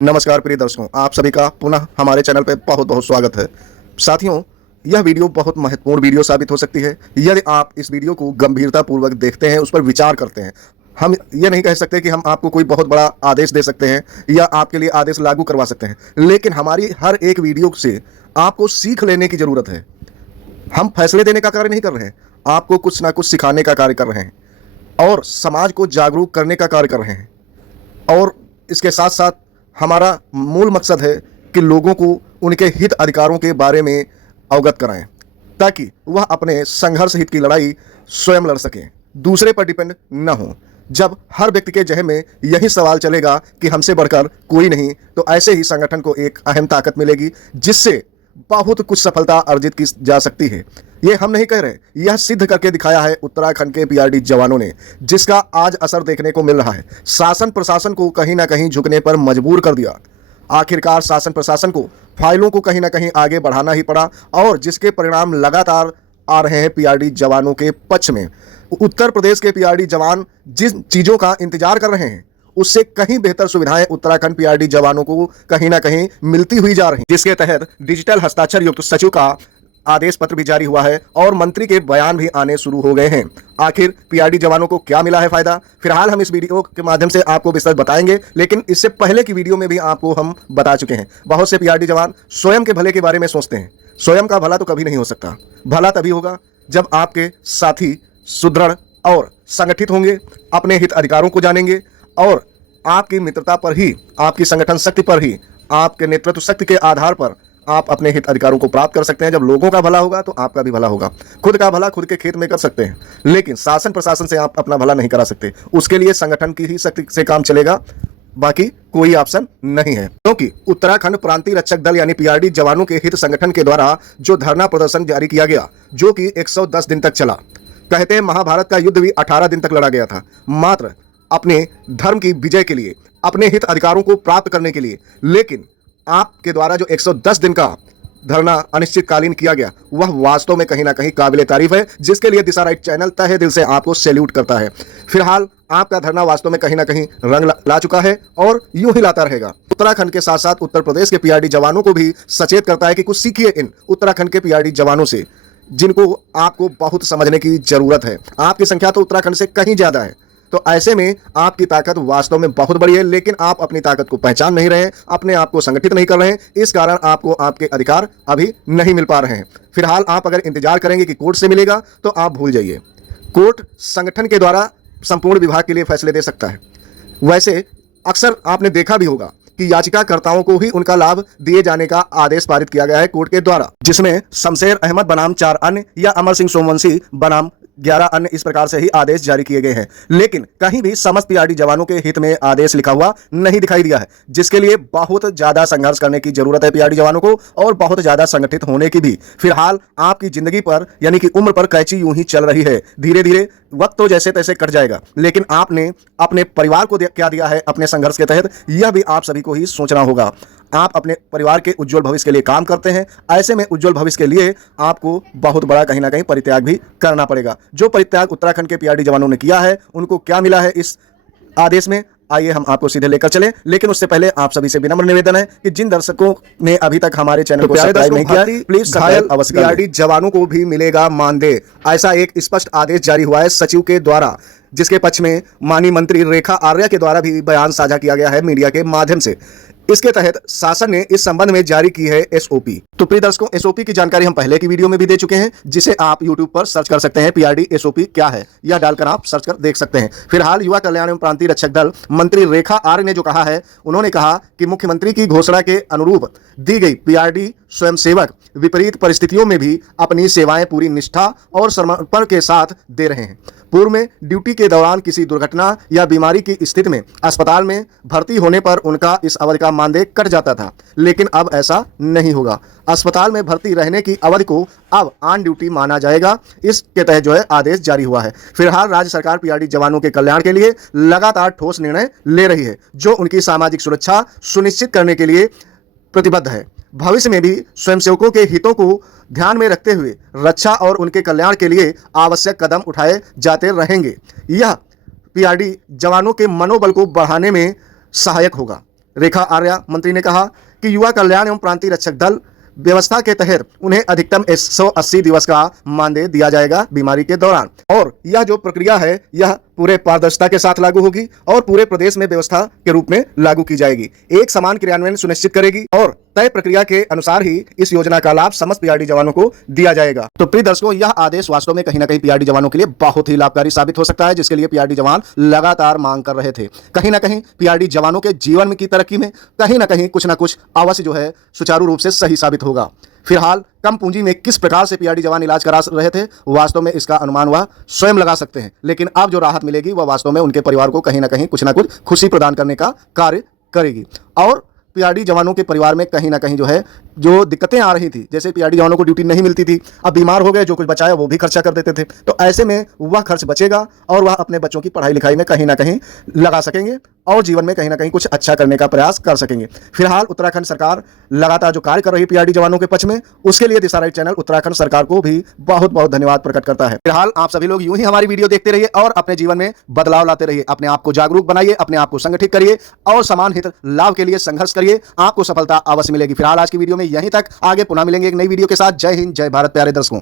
नमस्कार प्रिय दर्शकों, आप सभी का पुनः हमारे चैनल पे बहुत बहुत स्वागत है। साथियों, यह वीडियो बहुत महत्वपूर्ण वीडियो साबित हो सकती है यदि आप इस वीडियो को गंभीरतापूर्वक देखते हैं, उस पर विचार करते हैं। हम ये नहीं कह सकते कि हम आपको कोई बहुत बड़ा आदेश दे सकते हैं या आपके लिए आदेश लागू करवा सकते हैं, लेकिन हमारी हर एक वीडियो से आपको सीख लेने की ज़रूरत है। हम फैसले देने का कार्य नहीं कर रहे हैं, आपको कुछ ना कुछ सिखाने का कार्य कर रहे हैं और समाज को जागरूक करने का कार्य कर रहे हैं। और इसके साथ साथ हमारा मूल मकसद है कि लोगों को उनके हित अधिकारों के बारे में अवगत कराएं, ताकि वह अपने संघर्ष हित की लड़ाई स्वयं लड़ सकें, दूसरे पर डिपेंड न हो। जब हर व्यक्ति के जहन में यही सवाल चलेगा कि हमसे बढ़कर कोई नहीं, तो ऐसे ही संगठन को एक अहम ताकत मिलेगी, जिससे बहुत कुछ सफलता अर्जित की जा सकती है। ये हम नहीं कह रहे, यह सिद्ध करके दिखाया है उत्तराखंड के पीआरडी जवानों ने, जिसका आज असर देखने को मिल रहा है। शासन प्रशासन को कहीं ना कहीं झुकने पर मजबूर कर दिया। आखिरकार शासन प्रशासन को फाइलों को कहीं ना कहीं आगे बढ़ाना ही पड़ा, और जिसके परिणाम लगातार आ रहे हैं पीआरडी जवानों के पक्ष में। उत्तर प्रदेश के पीआरडी जवान जिन चीज़ों का इंतजार कर रहे हैं, उससे कहीं बेहतर सुविधाएं उत्तराखंड पीआरडी जवानों को कहीं ना कहीं मिलती हुई जा रही, जिसके तहत डिजिटल हस्ताक्षर युक्त सचिव का आदेश पत्र भी जारी हुआ है और मंत्री के बयान भी आने शुरू हो गए हैं। आखिर पीआरडी जवानों को क्या मिला है फायदा, फिलहाल हम इस वीडियो के माध्यम से आपको विस्तार बताएंगे, लेकिन इससे पहले की वीडियो में भी आपको हम बता चुके हैं। बहुत से पीआरडी जवान स्वयं के भले के बारे में सोचते हैं। स्वयं का भला तो कभी नहीं हो सकता। भला तभी होगा जब आपके साथी सुदृढ़ और संगठित होंगे, अपने हित अधिकारों को जानेंगे, और आपकी मित्रता पर ही, आपकी संगठन शक्ति पर ही, आपके नेतृत्व शक्ति के आधार पर आप अपने हित अधिकारों को प्राप्त कर सकते हैं। जब लोगों का भला होगा तो आपका भी भला होगा। खुद का भला खुद के खेत में कर सकते हैं, लेकिन शासन प्रशासन से आप अपना भला नहीं करा सकते। उसके लिए संगठन की ही शक्ति से काम चलेगा, बाकी कोई ऑप्शन नहीं है। क्योंकि उत्तराखंड प्रांतीय रक्षक दल यानी पीआरडी जवानों के हित संगठन के द्वारा जो धरना प्रदर्शन जारी किया गया, जो कि 110 दिन तक चला। कहते हैं महाभारत का युद्ध भी 18 दिन तक लड़ा गया था, मात्र अपने धर्म की विजय के लिए, अपने हित अधिकारों को प्राप्त करने के लिए। लेकिन आपके द्वारा जो 110 दिन का धरना अनिश्चितकालीन किया गया, वह वास्तव में कहीं ना कहीं काबिले तारीफ है, जिसके लिए दिशा राइट चैनल तहे दिल से आपको सैल्यूट करता है। फिलहाल आपका धरना वास्तव में कहीं ना कहीं रंग ला चुका है और यूं ही लाता रहेगा। उत्तराखंड के साथ साथ उत्तर प्रदेश के पीआरडी जवानों को भी सचेत करता है कि कुछ सीखिए इन उत्तराखंड के पीआरडी जवानों से, जिनको आपको बहुत समझने की जरूरत है। आपकी संख्या तो उत्तराखंड से कहीं ज्यादा है, तो ऐसे में आपकी ताकत वास्तव में बहुत बड़ी है, लेकिन आप अपनी ताकत को पहचान नहीं रहे हैं, अपने आप को संगठित नहीं कर रहे हैं। इस कारण आपको आपके अधिकार अभी नहीं मिल पा रहे हैं। फिलहाल आप अगर इंतजार करेंगे कि कोर्ट से मिलेगा, तो आप भूल जाइए। कोर्ट संगठन के द्वारा संपूर्ण विभाग के लिए फैसले दे सकता है। वैसे अक्सर आपने देखा भी होगा कि याचिकाकर्ताओं को ही उनका लाभ दिए जाने का आदेश पारित किया गया है कोर्ट के द्वारा, जिसमें शमशेर अहमद बनाम 4 अन्य या अमर सिंह सोमवंशी बनाम 11 अन्य इस प्रकार से ही आदेश जारी किए गए हैं। लेकिन कहीं भी समस्त पीआरडी जवानों के हित में आदेश लिखा हुआ नहीं दिखाई दिया है, जिसके लिए बहुत ज्यादा संघर्ष करने की जरूरत है पीआरडी जवानों को, और बहुत ज्यादा संगठित होने की भी। फिलहाल आपकी जिंदगी पर यानी कि उम्र पर कैंची यूं ही चल रही है। धीरे धीरे वक्त तो जैसे तैसे कट जाएगा, लेकिन आपने अपने परिवार को क्या दिया है अपने संघर्ष के तहत, यह भी आप सभी को ही सोचना होगा। आप अपने परिवार के उज्जवल भविष्य के लिए काम करते हैं, ऐसे में उज्जवल भविष्य के लिए आपको बहुत बड़ा कहीं ना कहीं परित्याग भी करना पड़ेगा। जो परित्याग उत्तराखंड के पीआरडी जवानों ने किया है, उनको क्या मिला है इस आदेश में, आइए हम आपको सीधे लेकर चलें। लेकिन उससे पहले आप सभी से विनम्र निवेदन है कि जिन दर्शकों ने अभी तक हमारे चैनल को सब्सक्राइब नहीं किया, प्लीज घायल पीआरडी जवानों को भी मिलेगा मानदेय, ऐसा एक स्पष्ट आदेश जारी हुआ है सचिव के द्वारा, जिसके पक्ष में माननीय मंत्री रेखा आर्या के द्वारा भी बयान साझा किया गया है मीडिया के माध्यम से। इसके तहत शासन ने इस संबंध में जारी की है एसओपी। तो प्रिय दर्शकों, एसओपी की जानकारी हम पहले की वीडियो में भी दे चुके हैं, जिसे आप यूट्यूब पर सर्च कर सकते हैं। पीआरडी एसओपी क्या है, यह डालकर आप सर्च कर देख सकते हैं। फिलहाल युवा कल्याण एवं प्रांतीय रक्षक दल मंत्री रेखा आर्य ने जो कहा है, उन्होंने कहा कि मुख्यमंत्री की घोषणा के अनुरूप दी गई पीआरडी स्वयंसेवक विपरीत परिस्थितियों में भी अपनी सेवाएं पूरी निष्ठा और समर्पण के साथ दे रहे हैं। पूर्व में ड्यूटी के दौरान किसी दुर्घटना या बीमारी की स्थिति में अस्पताल में भर्ती होने पर उनका इस अवधि का मानदेय कट जाता था, लेकिन अब ऐसा नहीं होगा। अस्पताल में भर्ती रहने की अवधि को अब ऑन ड्यूटी माना जाएगा। इसके तहत जो है आदेश जारी हुआ है। फिलहाल राज्य सरकार पीआरडी जवानों के कल्याण के लिए लगातार ठोस निर्णय ले रही है, जो उनकी सामाजिक सुरक्षा सुनिश्चित करने के लिए प्रतिबद्ध है। भविष्य में भी स्वयंसेवकों के हितों को ध्यान में रखते हुए रक्षा और उनके कल्याण के लिए आवश्यक कदम उठाए जाते रहेंगे। यह पीआरडी जवानों के मनोबल को बढ़ाने में सहायक होगा। रेखा आर्या मंत्री ने कहा कि युवा कल्याण एवं प्रांतीय रक्षक दल व्यवस्था के तहत उन्हें अधिकतम 180 दिवस का मानदेय दिया जाएगा बीमारी के दौरान, और यह जो प्रक्रिया है यह पूरे पारदर्शिता के साथ लागू होगी और पूरे प्रदेश में व्यवस्था के रूप में लागू की जाएगी। एक समान क्रियान्वयन सुनिश्चित करेगी और तय प्रक्रिया के अनुसार ही इस योजना का लाभ समस्त पीआरडी जवानों को दिया जाएगा। तो प्रिय दर्शकों, यह आदेश वास्तव में कहीं ना कहीं पीआरडी जवानों के लिए बहुत ही लाभकारी साबित हो सकता है, जिसके लिए पीआरडी जवान लगातार मांग कर रहे थे। कहीं ना कहीं पीआरडी जवानों के जीवन की तरक्की में कहीं ना कहीं कुछ ना कुछ अवश्य जो है सुचारू रूप से सही साबित होगा। फिलहाल कम पूंजी में किस प्रकार से पीआरडी जवान इलाज करा रहे थे, वास्तव में इसका अनुमान वह स्वयं लगा सकते हैं, लेकिन अब जो राहत मिलेगी वह वास्तव में उनके परिवार को कहीं ना कहीं कुछ ना कुछ खुशी प्रदान करने का कार्य करेगी। और पीआरडी जवानों के परिवार में कहीं ना कहीं जो है जो दिक्कतें आ रही थी, जैसे पीआरडी जवानों को ड्यूटी नहीं मिलती थी, अब बीमार हो गए, जो कुछ बचाया वो भी खर्चा कर देते थे, तो ऐसे में वह खर्च बचेगा और वह अपने बच्चों की पढ़ाई लिखाई में कहीं ना कहीं लगा सकेंगे और जीवन में कहीं ना कहीं कुछ अच्छा करने का प्रयास कर सकेंगे। फिलहाल उत्तराखंड सरकार लगातार जो कार्य कर रही है पीआरडी जवानों के पक्ष में, उसके लिए दिशा राइट चैनल उत्तराखंड सरकार को भी बहुत बहुत धन्यवाद प्रकट करता है। फिलहाल आप सभी लोग यूं ही हमारी वीडियो देखते रहिए और अपने जीवन में बदलाव लाते रहिए, अपने आप को जागरूक बनाइए, अपने आप को संगठित करिए और समान हित लाभ के लिए संघर्ष करिए, आपको सफलता अवश्य मिलेगी। फिलहाल आज की वीडियो में यहीं तक, आगे पुनः मिलेंगे एक नई वीडियो के साथ। जय हिंद, जय भारत प्यारे दर्शकों।